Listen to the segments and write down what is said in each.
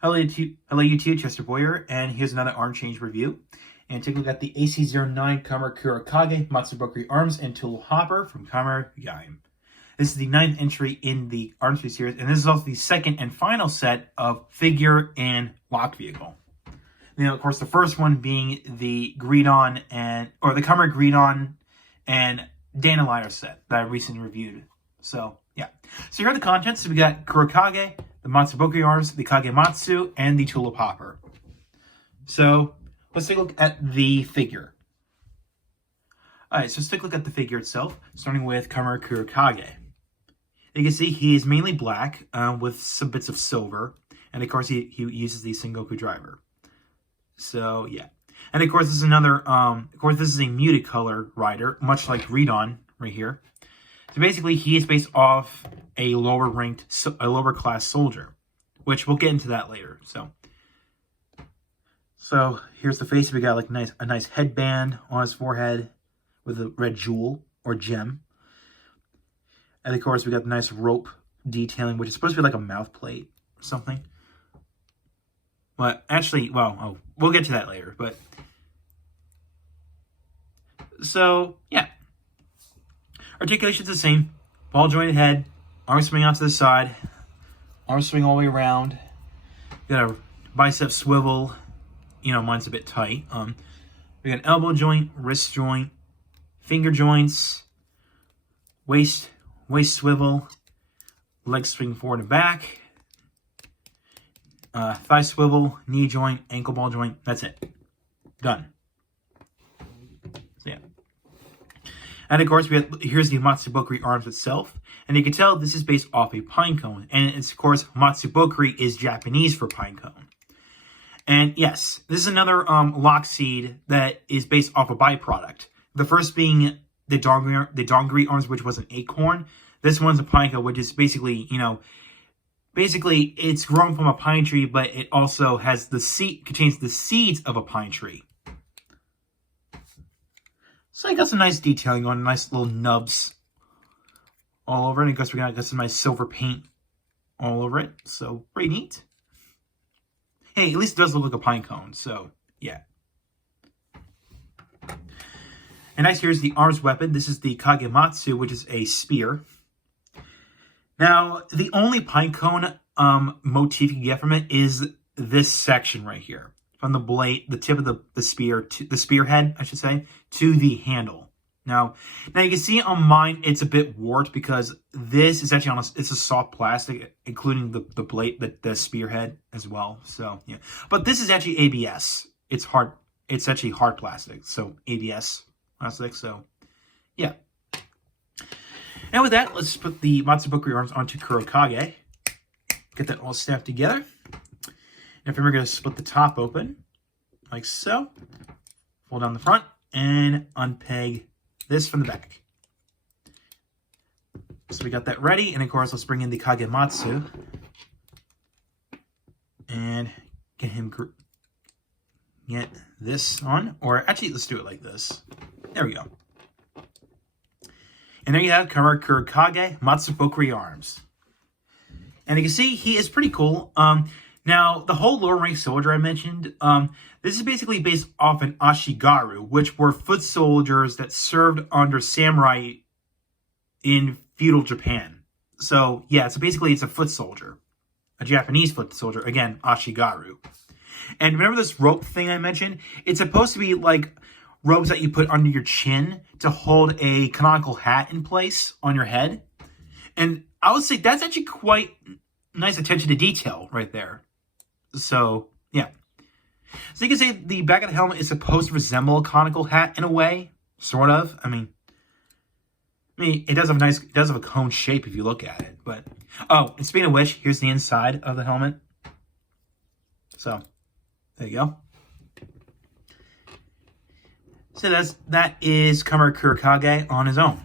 Hello YouTube, Chester Boyer, and here's another arm change review. And take a look at the AC09 Kamen Kurokage Matsubokkuri arms and Tulip Hopper from Gaim. This is the 9th entry in the arms series, and this is also the second and final set of figure and lock vehicle. Now, of course, the first one being the the Kamen Greedon and Dandelion set that I recently reviewed. So, yeah. So here are the contents. So we got Kurokage, the Matsubokkuri arms, the Kagematsu, and the Tulip Hopper. So, let's take a look at the figure. Alright, so let's take a look at the figure itself, starting with Kamen Kurokage. You can see he is mainly black, with some bits of silver, and of course he uses the Sengoku driver. So, yeah. And of course this is another, this is a muted color rider, much like Greedon right here. So basically, he is based off a lower class soldier, which we'll get into that later. So here's the face. We got like a nice headband on his forehead with a red jewel or gem, and of course we got the nice rope detailing, which is supposed to be like a mouth plate or something. But actually, we'll get to that later. But so yeah. Articulation's the same. Ball jointed head, arm swing out to the side, arm swing all the way around. Got a bicep swivel. You know, mine's a bit tight. We got an elbow joint, wrist joint, finger joints, waist swivel, leg swing forward and back, thigh swivel, knee joint, ankle ball joint. That's it. Done. So yeah. And of course, here's the Matsubokkuri arms itself. And you can tell this is based off a pine cone. And it's, of course, Matsubokkuri is Japanese for pine cone. And yes, this is another lock seed that is based off a byproduct. The first being the Dongri arms, which was an acorn. This one's a pine cone, which is basically, it's grown from a pine tree, but it also has contains the seeds of a pine tree. So I got some nice detailing on, nice little nubs all over it. And I guess we got some nice silver paint all over it. So pretty neat. Hey, at least it does look like a pine cone. So yeah. And next here's the arms weapon. This is the Kagematsu, which is a spear. Now, the only pine cone motif you get from it is this section right here. From the blade, the tip of the spear, to the spearhead, I should say, to the handle. Now you can see on mine, it's a bit warped because this is actually it's a soft plastic, including the blade, the spearhead as well. So yeah, but this is actually ABS. It's hard. It's actually hard plastic. So ABS plastic. So yeah. And with that, let's put the Matsubokkuri arms onto Kurokage. Get that all stamped together. And we're going to split the top open, like so. Fold down the front, and unpeg this from the back. So we got that ready, and of course, let's bring in the Kagematsu. And get this on. Or actually, let's do it like this. There we go. And there you have Kamen Kurokage Matsubokkuri arms. And you can see he is pretty cool. Now, the whole lower rank soldier I mentioned, this is basically based off an Ashigaru, which were foot soldiers that served under samurai in feudal Japan. So, yeah, so basically it's a foot soldier. A Japanese foot soldier. Again, Ashigaru. And remember this rope thing I mentioned? It's supposed to be like ropes that you put under your chin to hold a canonical hat in place on your head. And I would say that's actually quite nice attention to detail right there. So, yeah. So you can say the back of the helmet is supposed to resemble a conical hat in a way. Sort of. I mean, it does have a cone shape if you look at it. But, oh, and speaking of which, here's the inside of the helmet. So, there you go. So that is Kamen Kurokage on his own.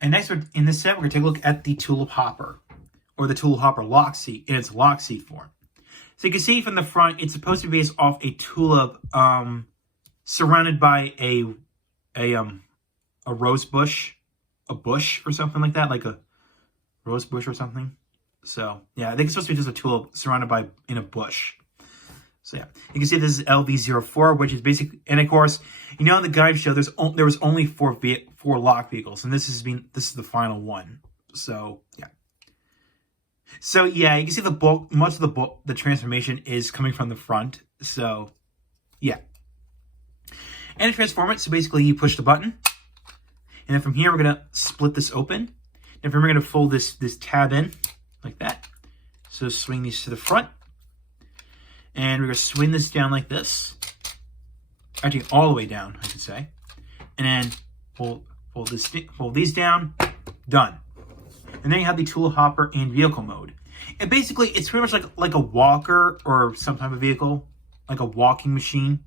And next in this set, we're going to take a look at the Tulip Hopper. Or the Tulip Hopper lock seat in its lock seat form. So you can see from the front, it's supposed to be based off a tulip surrounded by a rose bush, a bush or something like that, like a rose bush or something. So, yeah, I think it's supposed to be just a tulip surrounded by in a bush. So, yeah, you can see this is LV04, which is basically, and of course, you know, in the Gaim show, there was only four lock vehicles, and this is the final one. So, yeah. So, yeah, you can see much of the transformation is coming from the front. So, yeah. And to transform it, so basically you push the button, and then from here we're gonna split this open, and from here we're gonna fold this tab in like that. So swing these to the front, and we're gonna swing this down like this, actually all the way down, I should say, and then fold these down, done. And then you have the Tulip Hopper in vehicle mode. And basically, it's pretty much like a walker or some type of vehicle, like a walking machine.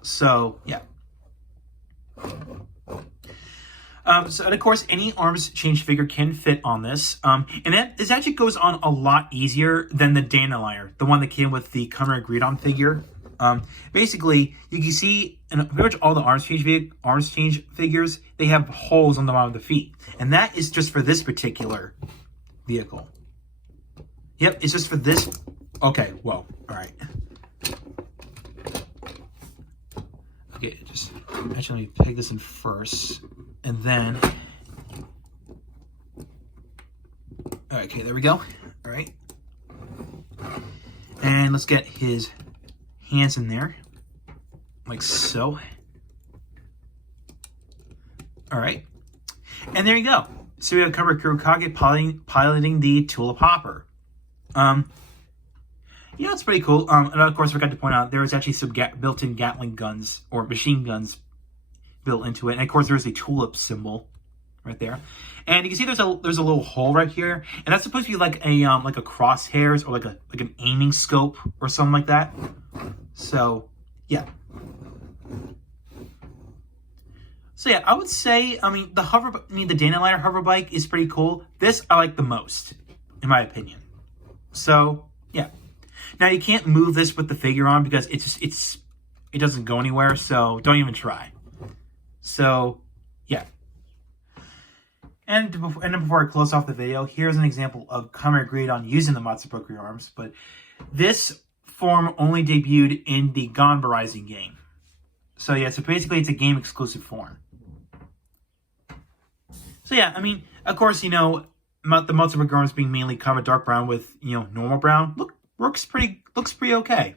So, yeah. And of course, any arms change figure can fit on this. And this actually goes on a lot easier than the Dandelion, the one that came with the Kamen agreed-on figure. Basically, you can see in pretty much all the arms change figures, they have holes on the bottom of the feet. And that is just for this particular vehicle. Yep, it's just for this. Okay, whoa, all right. Okay, actually, let me take this in first, and then, okay, there we go. All right, and let's get his hands in there, like so. All right, and there you go. So we have Kurokage piloting the Tulip Hopper. You know, it's pretty cool. And of course, I forgot to point out, there is actually some built-in Gatling guns or machine guns built into it. And of course, there's a tulip symbol right there. And you can see there's a little hole right here, and that's supposed to be like a crosshairs or like an aiming scope or something like that. So yeah. So yeah, I would say, the Dandelion hover bike is pretty cool. This I like the most, in my opinion. So yeah. Now you can't move this with the figure on because it doesn't go anywhere. So don't even try. So yeah. And then before I close off the video, here's an example of Kamen agreed on using the Matsubokkuri arms, but this form only debuted in the Gaim Rising game. So yeah, so basically it's a game exclusive form. So yeah, of course, the Matsubokkuri arms being mainly kind of dark brown with, normal brown, looks pretty okay,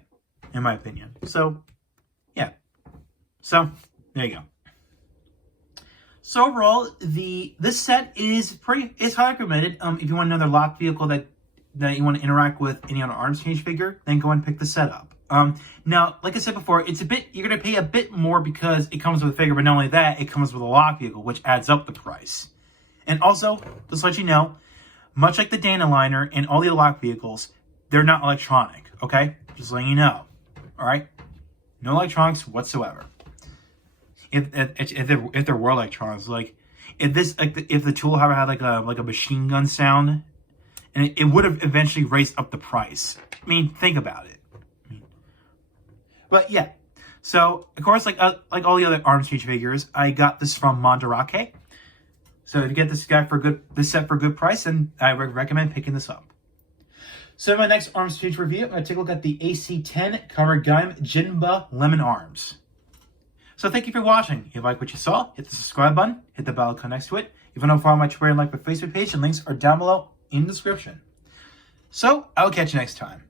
in my opinion. So yeah. So there you go. So overall, this set is highly recommended. If you want another lock vehicle that you want to interact with any other arms change figure, then go and pick the set up. Now, like I said before, you're gonna pay a bit more because it comes with a figure, but not only that, it comes with a lock vehicle, which adds up the price. And also, just to let you know, much like the Dandelion and all the lock vehicles, they're not electronic. Okay, just letting you know. All right, no electronics whatsoever. If there were electronics, like if the Tulip Hopper had like a machine gun sound, and it would have eventually raised up the price. Think about it. But yeah, so of course, like all the other arms change figures, I got this from Mandarake. So to get this set for a good price, then I recommend picking this up. So in my next arms change review, I'm going to take a look at the AC10 Kamen Gaim Jinba Lemon Arms. So thank you for watching. If you like what you saw, hit the subscribe button, hit the bell icon next to it. If you want to follow my Twitter and like my Facebook page, and links are down below in the description. So I'll catch you next time.